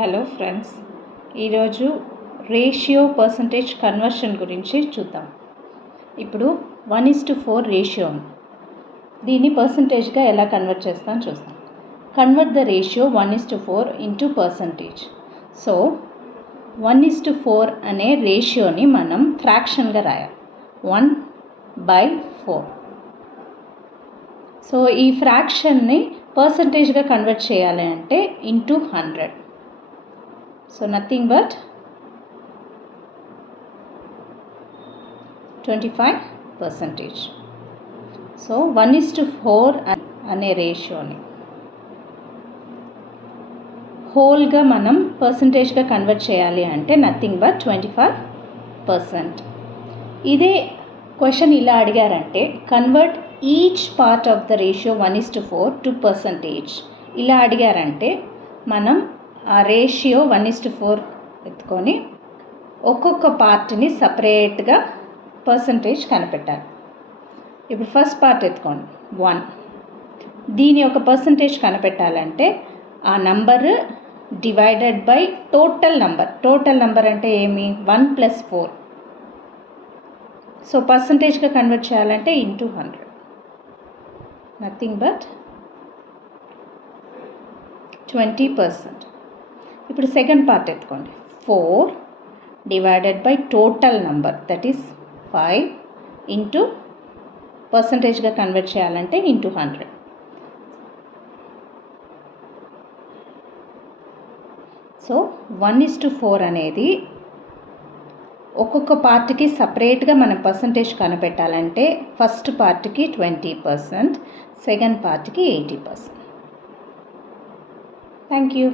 Hello friends, ఈరోజు ratio percentage conversion గురించి చూద్దాం. ఇప్పుడు 1:4 రేషియో, దీన్ని పర్సంటేజ్గా ఎలా కన్వర్ట్ చేస్తామని చూస్తాం. Convert the ratio 1:4 into percentage. So 1:4 అనే రేషియోని మనం ఫ్రాక్షన్గా రాయాలి, 1/4. సో ఈ ఫ్రాక్షన్ని పర్సంటేజ్గా కన్వర్ట్ చేయాలి అంటే into 100. So nothing but 25%. So 1:4 అనే రేషియోని హోల్గా మనం పర్సంటేజ్గా కన్వర్ట్ చేయాలి అంటే నథింగ్ బట్ 25%. ఇదే క్వశ్చన్ ఇలా అడిగారంటే convert each part of the ratio 1:4 to percentage ఇలా అడిగారంటే మనం ఆ రేషియో 1:4 ఎత్తుకొని ఒక్కొక్క పార్ట్ని సపరేట్గా పర్సంటేజ్ కనిపెట్టాలి. ఇప్పుడు ఫస్ట్ పార్ట్ ఎత్తుకోండి 1. దీని ఒక పర్సంటేజ్ కనిపెట్టాలంటే ఆ number divided by total number. Total number అంటే ఏమి? 1 + 4. సో పర్సంటేజ్గా కన్వర్ట్ చేయాలంటే ఇంటూ 100. Nothing but 20%. ఇప్పుడు సెకండ్ పార్ట్ ఎత్తుకోండి 4 divided by total number, that is 5 into పర్సంటేజ్గా కన్వర్ట్ చేయాలంటే ఇంటూ 100. సో 1:4 అనేది ఒక్కొక్క పార్ట్కి సపరేట్గా మనం పర్సంటేజ్ కనిపెట్టాలంటే ఫస్ట్ పార్ట్కి 20%, సెకండ్ పార్ట్కి 80%. Thank you.